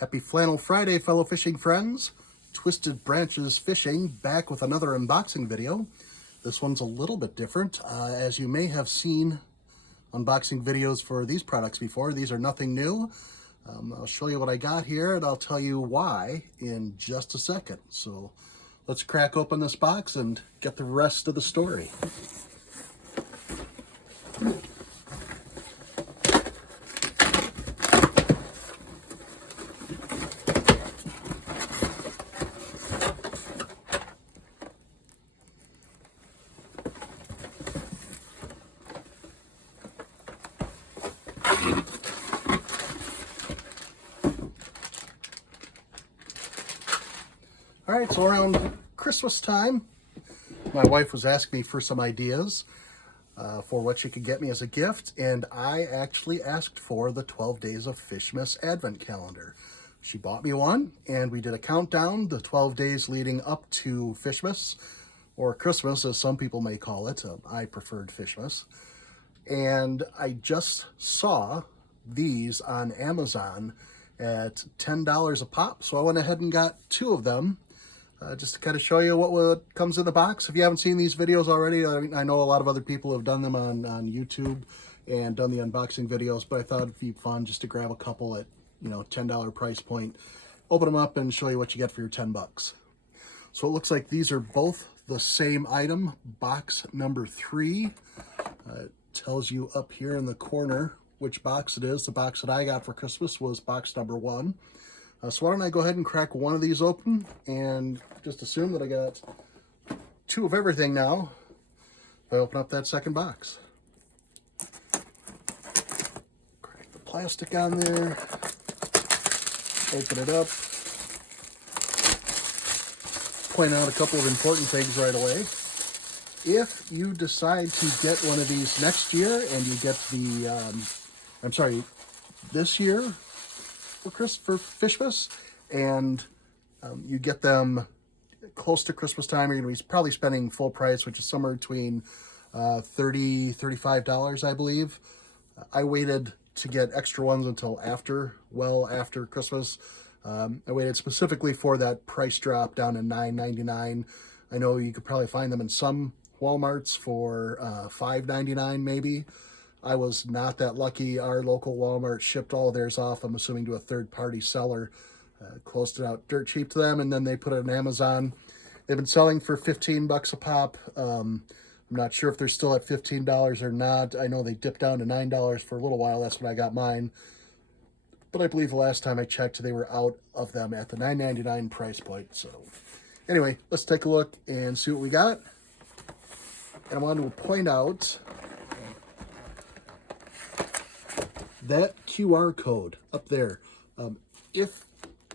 Happy Flannel Friday, fellow fishing friends. Twisted Branches Fishing back with another unboxing video. This one's a little bit different. As you may have seen unboxing videos for these products before, these are nothing new. I'll show you what I got here and I'll tell you why in just a second. So let's crack open this box and get the rest of the story. All right, so around Christmas time, my wife was asking me for some ideas for what she could get me as a gift, and I actually asked for the 12 Days of Fishmas Advent Calendar. She bought me one, and we did a countdown, the 12 days leading up to Fishmas, or Christmas, as some people may call it. I preferred Fishmas. And I just saw these on Amazon at $10 a pop, so I went ahead and got two of them. Just to kind of show you what comes in the box. If you haven't seen these videos already, I know a lot of other people have done them on YouTube and done the unboxing videos, but I thought it'd be fun just to grab a couple at, $10 price point, open them up and show you what you get for your 10 bucks. So it looks like these are both the same item, box number 3. It tells you up here in the corner which box it is. The box that I got for Christmas was box number 1. So why don't I go ahead and crack one of these open and just assume that I got 2 of everything now if I open up that second box. Crack the plastic on there, open it up, point out a couple of important things right away. If you decide to get one of these next year and you get the, this year, for Fishmas, and you get them close to Christmas time, you're going to be probably spending full price, which is somewhere between $30, $35, I believe. I waited to get extra ones until after Christmas. I waited specifically for that price drop down to $9.99. I know you could probably find them in some Walmarts for $5.99 maybe. I was not that lucky. Our local Walmart shipped all of theirs off, I'm assuming, to a third-party seller. Closed it out dirt cheap to them, and then they put it on Amazon. They've been selling for 15 bucks a pop. I'm not sure if they're still at $15 or not. I know they dipped down to $9 for a little while. That's when I got mine. But I believe the last time I checked, they were out of them at the $9.99 price point. So anyway, let's take a look and see what we got. And I wanted to point out that QR code up there.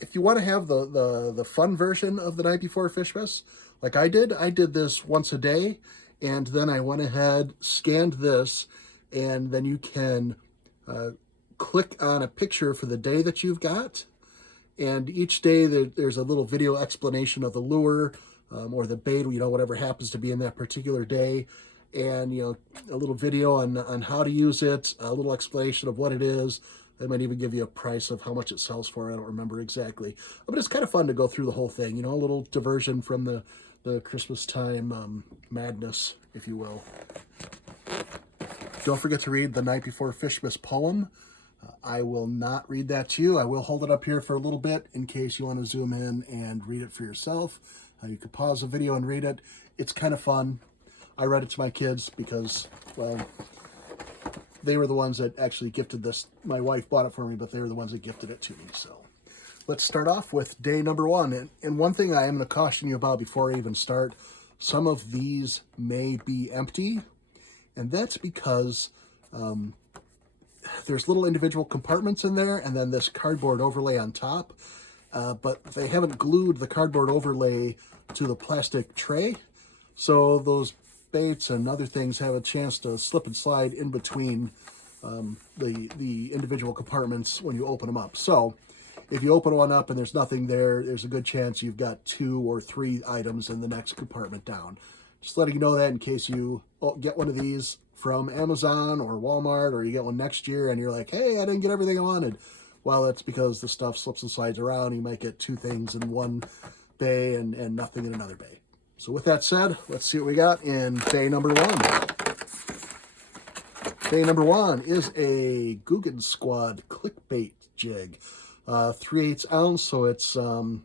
If you want to have the fun version of the night before Fishmas, like I did this once a day, and then I went ahead, scanned this, and then you can click on a picture for the day that you've got, and each day there's a little video explanation of the lure or the bait, whatever happens to be in that particular day. And, a little video on how to use it, a little explanation of what it is. They might even give you a price of how much it sells for. I don't remember exactly. But it's kind of fun to go through the whole thing, a little diversion from the Christmas time madness, if you will. Don't forget to read the Night Before Fishmas poem. I will not read that to you. I will hold it up here for a little bit in case you want to zoom in and read it for yourself. You could pause the video and read it. It's kind of fun. I read it to my kids because, well, they were the ones that actually gifted this. My wife bought it for me, but they were the ones that gifted it to me. So let's start off with day number 1. And one thing I am going to caution you about before I even start, some of these may be empty. And that's because there's little individual compartments in there and then this cardboard overlay on top. But they haven't glued the cardboard overlay to the plastic tray. So those baits and other things have a chance to slip and slide in between the individual compartments when you open them up. So if you open one up and there's nothing there, there's a good chance you've got 2 or 3 items in the next compartment down. Just letting you know that in case you get one of these from Amazon or Walmart, or you get one next year and you're like, hey, I didn't get everything I wanted. Well, that's because the stuff slips and slides around. You might get two things in one bay and nothing in another bay. So with that said, let's see what we got in bay number 1. Bay number 1 is a Guggen Squad clickbait jig. 3/8 ounce, so it's kind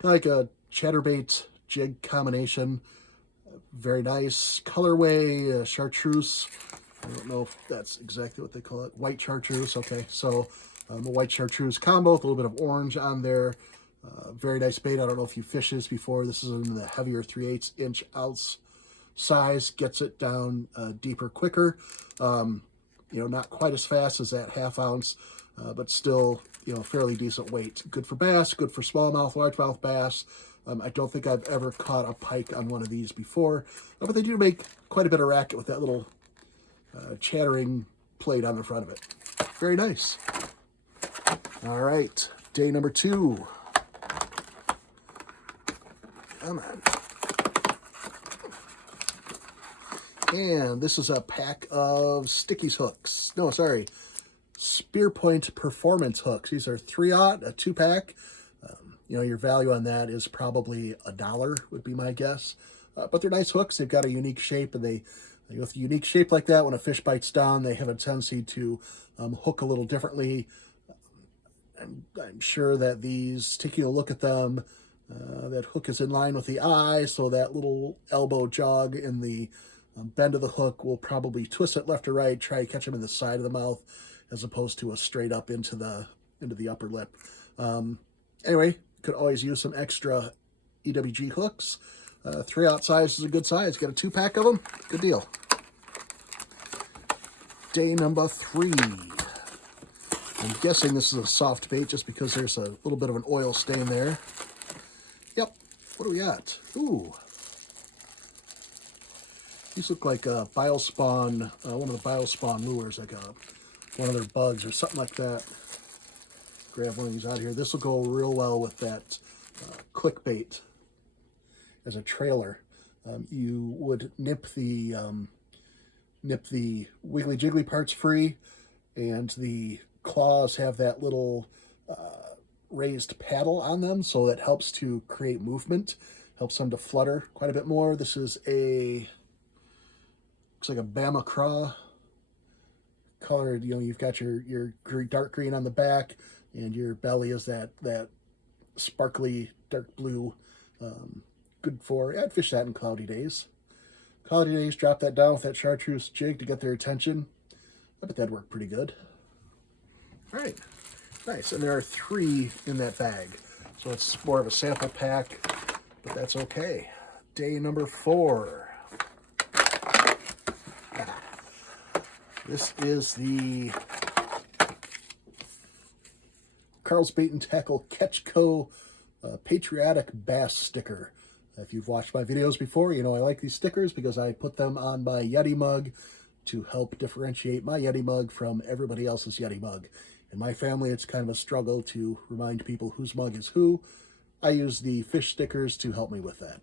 of like a chatterbait jig combination. Very nice colorway, chartreuse. I don't know if that's exactly what they call it. White chartreuse, okay. So a white chartreuse combo with a little bit of orange on there. Very nice bait. I don't know if you fished this before. This is in the heavier 3/8 inch ounce size. Gets it down deeper quicker. Not quite as fast as that 1/2 ounce, but still, fairly decent weight. Good for bass, good for smallmouth, largemouth bass. I don't think I've ever caught a pike on one of these before, but they do make quite a bit of racket with that little chattering plate on the front of it. Very nice. All right, day number 2. Come on. And this is a pack of Stickies hooks. No, sorry, Spear Point Performance hooks. These are 3/0, a 2-pack. Your value on that is probably $1 would be my guess. But they're nice hooks. They've got a unique shape, and they with a unique shape like that, when a fish bites down, they have a tendency to hook a little differently. I'm sure that these, taking a look at them, that hook is in line with the eye, so that little elbow jog in the bend of the hook will probably twist it left or right, try to catch them in the side of the mouth, as opposed to a straight up into the upper lip. Anyway, could always use some extra EWG hooks. 3/0 size is a good size. Got a 2-pack of them. Good deal. Day number 3. I'm guessing this is a soft bait just because there's a little bit of an oil stain there. Yep. What do we got? Ooh. These look like a biospawn, one of the biospawn lures, like one of their bugs or something like that. Grab one of these out of here. This will go real well with that clickbait as a trailer. You would nip the wiggly jiggly parts free, and the claws have that little raised paddle on them, so that helps to create movement, helps them to flutter quite a bit more. This is looks like a Bama Craw colored. You've got your dark green on the back, and your belly is that sparkly dark blue. Good for, I'd fish that in cloudy days. Cloudy days, drop that down with that chartreuse jig to get their attention. I bet that'd work pretty good. All right, nice. And there are 3 in that bag, so it's more of a sample pack, but that's okay. Day number 4. This is the Carl's Bait and Tackle Catch Co. Patriotic Bass sticker. If you've watched my videos before, you know I like these stickers because I put them on my Yeti mug to help differentiate my Yeti mug from everybody else's Yeti mug. In my family, it's kind of a struggle to remind people whose mug is who. I use the fish stickers to help me with that.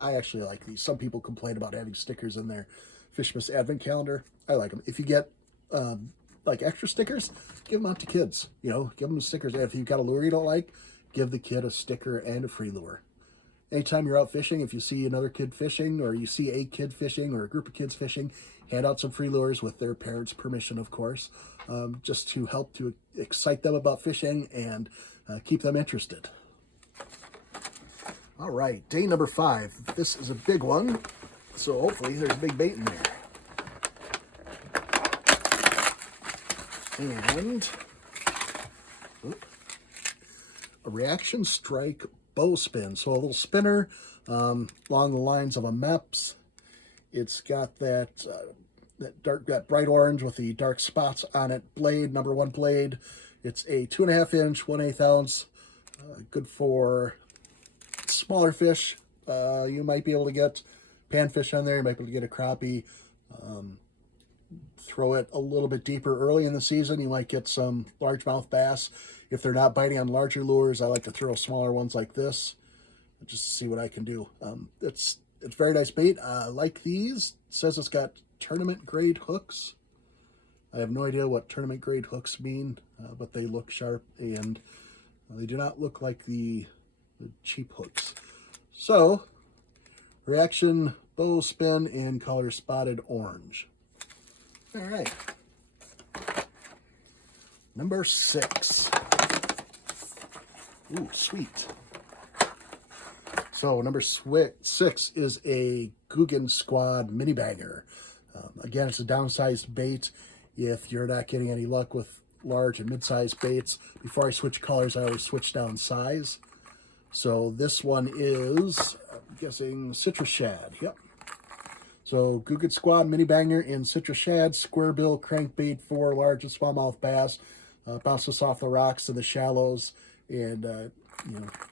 I actually like these. Some people complain about having stickers in their Fishmas advent calendar. I like them. If you get like extra stickers, give them out to kids. Give them the stickers. If you've got a lure you don't like, give the kid a sticker and a free lure. Anytime you're out fishing, if you see another kid fishing, or you see a kid fishing, or a group of kids fishing, hand out some free lures with their parents' permission, of course, just to help to excite them about fishing and keep them interested. All right, day number 5. This is a big one, so hopefully there's a big bait in there. And a Reaction Strike bow spin. So a little spinner along the lines of a MEPS. It's got that bright orange with the dark spots on it blade, number 1 blade. It's a 2.5 inch, 1/8 ounce. Good for smaller fish. You might be able to get panfish on there. You might be able to get a crappie. Throw it a little bit deeper early in the season. You might get some largemouth bass. If they're not biting on larger lures, I like to throw smaller ones like this, just to see what I can do. It's very nice bait. I like these. It says it's got tournament grade hooks. I have no idea what tournament grade hooks mean, but they look sharp, and they do not look like the cheap hooks. So, reaction, bow spin, and color spotted orange. All right. Number 6. Ooh, sweet. So number 6 is a Guggen Squad mini banger. Again, it's a downsized bait. If you're not getting any luck with large and mid-sized baits, before I switch colors, I always switch down size. So this one is, I'm guessing, citrus shad. Yep. So Guggen Squad mini banger in citrus shad, square bill crankbait for large and smallmouth bass. Bounces off the rocks in the shallows, and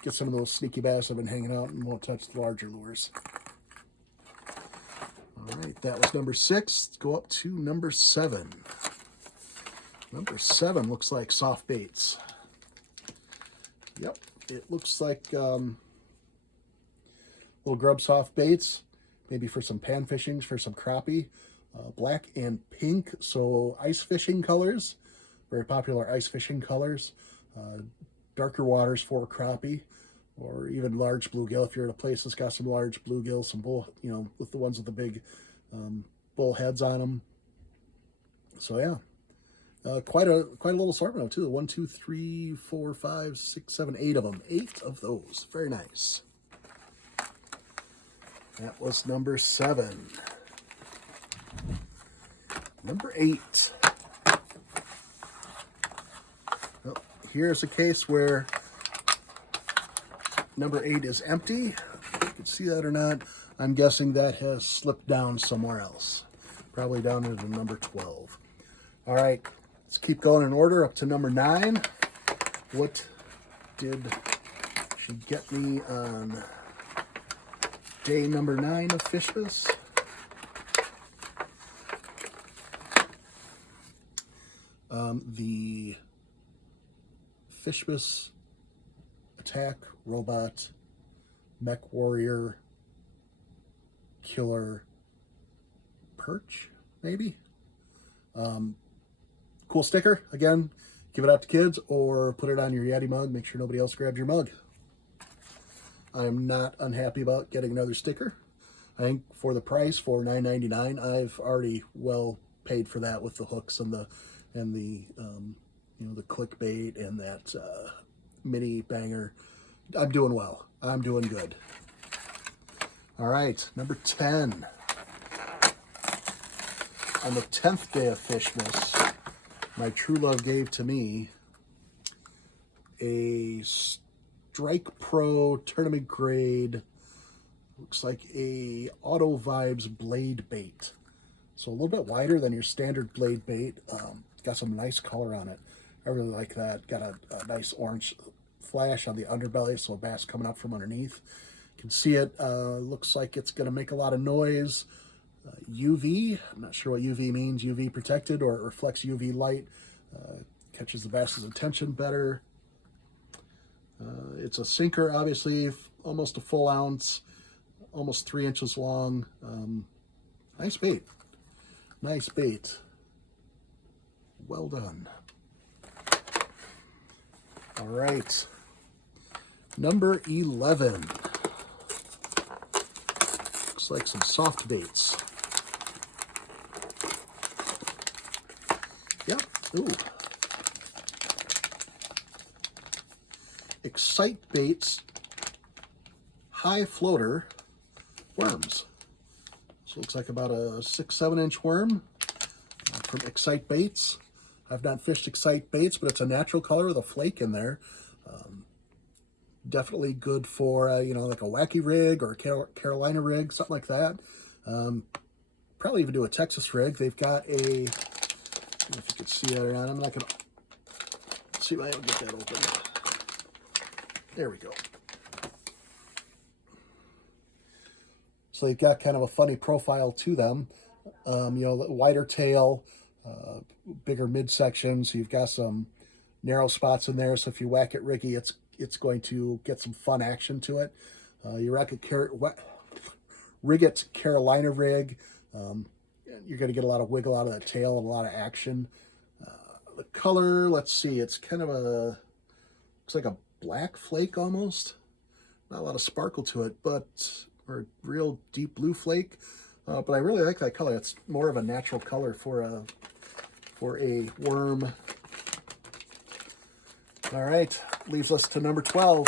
get some of those sneaky bass that have been hanging out and won't touch the larger lures. All right, that was number 6. Let's go up to number 7. Number 7 looks like soft baits. Yep, it looks like little grub soft baits, maybe for some pan fishings, for some crappie. Black and pink, so ice fishing colors. Very popular ice fishing colors. Darker waters for crappie, or even large bluegill. If you're at a place that's got some large bluegill, some bull, with the ones with the big bull heads on them. So yeah, quite a little assortment too. 1, 2, 3, 4, 5, 6, 7, 8 of them. 8 of those. Very nice. That was number 7. Number 8. Well, here's a case where number 8 is empty. If you can see that or not, I'm guessing that has slipped down somewhere else. Probably down into number 12. All right, let's keep going in order up to number 9. What did she get me on day number 9 of Fishmas? The Fishmas Attack Robot Mech Warrior Killer Perch, maybe? Cool sticker. Again, give it out to kids or put it on your Yeti mug. Make sure nobody else grabs your mug. I'm not unhappy about getting another sticker. I think for the price, for $9.99, I've already well paid for that with the hooks and the the clickbait and that mini banger. I'm doing well. I'm doing good. All right, number 10. On the 10th day of Fishmas, my true love gave to me a Strike Pro tournament grade, looks like a Auto Vibes blade bait. So a little bit wider than your standard blade bait. Got some nice color on it. I really like that. Got a nice orange flash on the underbelly, so a bass coming up from underneath. You can see it. Looks like it's going to make a lot of noise. UV, I'm not sure what UV means. UV protected or reflects UV light. Catches the bass's attention better. It's a sinker, obviously, almost a full ounce, almost 3 inches long. Nice bait. Nice bait. Well done. All right. Number 11. Looks like some soft baits. Yep. Ooh. Excite Baits high floater worms. So it looks like about a 6-7 inch worm from Excite Baits. I've not fished Excite Baits, but it's a natural color with a flake in there. Definitely good for like a wacky rig or a Carolina rig, something like that. Probably even do a Texas rig. They've got a, I don't know if you can see that or not. I'm not gonna see if I can get that open. There we go. So they've got kind of a funny profile to them. Wider tail, bigger midsection. So you've got some narrow spots in there. So if you whack it riggy, it's going to get some fun action to it. You rig it Carolina rig. you're going to get a lot of wiggle out of that tail and a lot of action. The color, let's see, it's kind of a, looks like a black flake almost. Not a lot of sparkle to it, but, or a real deep blue flake. But I really like that color. It's more of a natural color for a worm. All right, leaves us to number 12.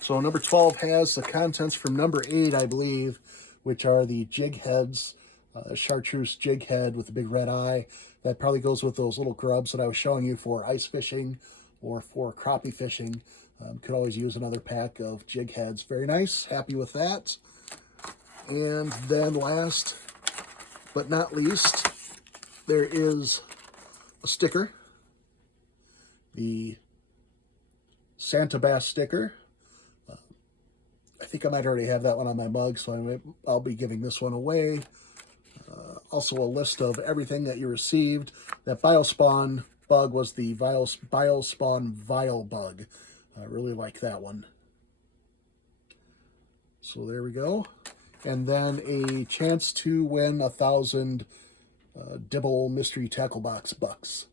So number 12 has the contents from number 8, I believe, which are the jig heads. Chartreuse jig head with a big red eye. That probably goes with those little grubs that I was showing you for ice fishing or for crappie fishing. Could always use another pack of jig heads. Very nice. Happy with that. And then last but not least, there is a sticker. The Santa Bass sticker. I think I might already have that one on my mug, so I'll be giving this one away. Also a list of everything that you received. That Biospawn bug was the Biospawn Vile bug. I really like that one. So there we go. And then a chance to win 1,000 Dibble Mystery Tackle Box bucks.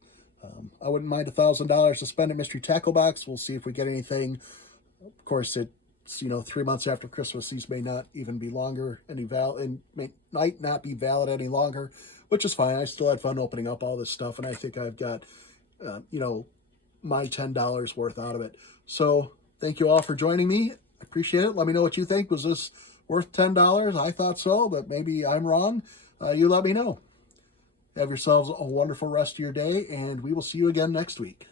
I wouldn't mind $1,000 to spend at Mystery Tackle Box. We'll see if we get anything. Of course, it's 3 months after Christmas. These may not even be longer, might not be valid any longer, which is fine. I still had fun opening up all this stuff, and I think I've got, my $10 worth out of it. So thank you all for joining me. I appreciate it. Let me know what you think. Was this worth $10? I thought so, but maybe I'm wrong. You let me know. Have yourselves a wonderful rest of your day, and we will see you again next week.